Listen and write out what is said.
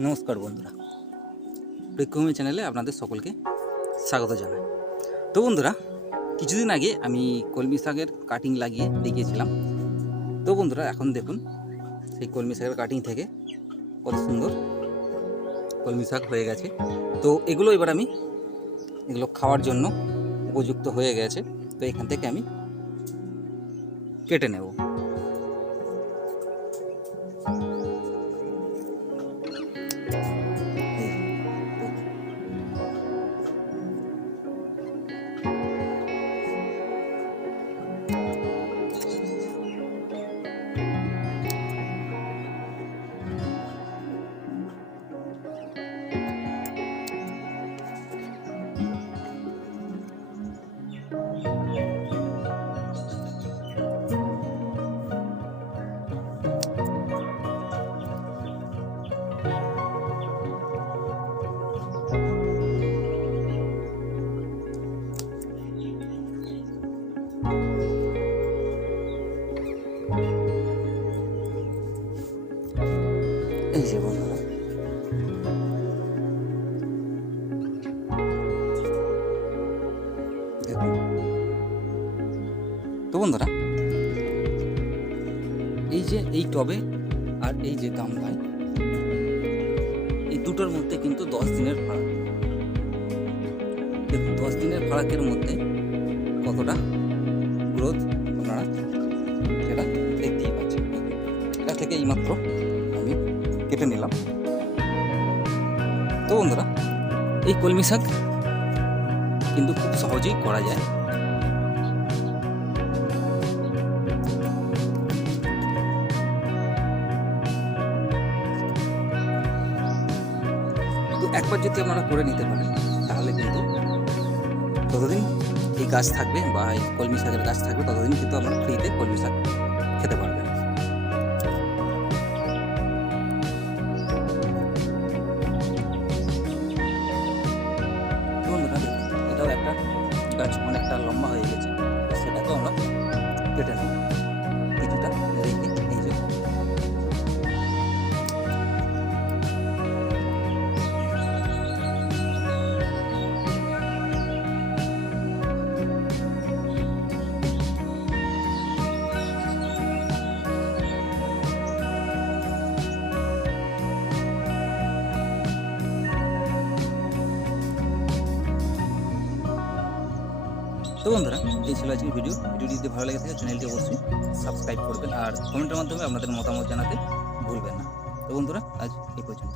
নমস্কার বন্ধুরা, প্রেক্ষভূমি চ্যানেলে আপনাদের সকলকে স্বাগত জানাই। তো বন্ধুরা, কিছুদিন আগে আমি কলমি শাকের কাটিং লাগিয়ে দেখিয়েছিলাম। তো বন্ধুরা, এখন দেখুন সেই কলমি শাকের কাটিং থেকে কত সুন্দর কলমি শাক হয়ে গেছে। তো এগুলো এবার আমি খাওয়ার জন্য উপযুক্ত হয়ে গেছে। তো এখান থেকে আমি কেটে নেব। এই যে বন্ধুরা, দেখুন। তো বন্ধুরা, এই যে এই টবে আর এই যে গামলায়, এই দুটোর মধ্যে কিন্তু 10 দিনের ফারাক। দেখুন 10 দিনের ফারাকের মধ্যে কতটা গ্রোথ আপনারা সেটা দেখতেই পাচ্ছেন। এটা থেকে এইমাত্র আমি কেটে নিলাম। তো বন্ধুরা, এই কলমি শাক কিন্তু খুব সহজেই করা যায়। তো একবার যদি আপনারা করে নিতে পারেন, তাহলে কিন্তু ততদিন এই গাছ থাকবে বা এই কলমি শাকের গাছ থাকবে, ততদিন কিন্তু আপনারা ফ্রিতে কলমি শাক খেতে পারবেন। বন্ধুরা, এটাও একটা গাছ অনেকটা লম্বা হয়ে গেছে, সেটাকেও আমরা কেটে নেব কিছুটা রেখে। এই যে তো বন্ধুরা, এই ছিল আজকের ভিডিওটি যদি ভালো লেগে থাকে চ্যানেলটি অবশ্যই সাবস্ক্রাইব করবেন আর কমেন্টের মাধ্যমে আপনাদের মতামত জানাতে ভুলবেন না। তো বন্ধুরা, আজ এই পর্যন্ত।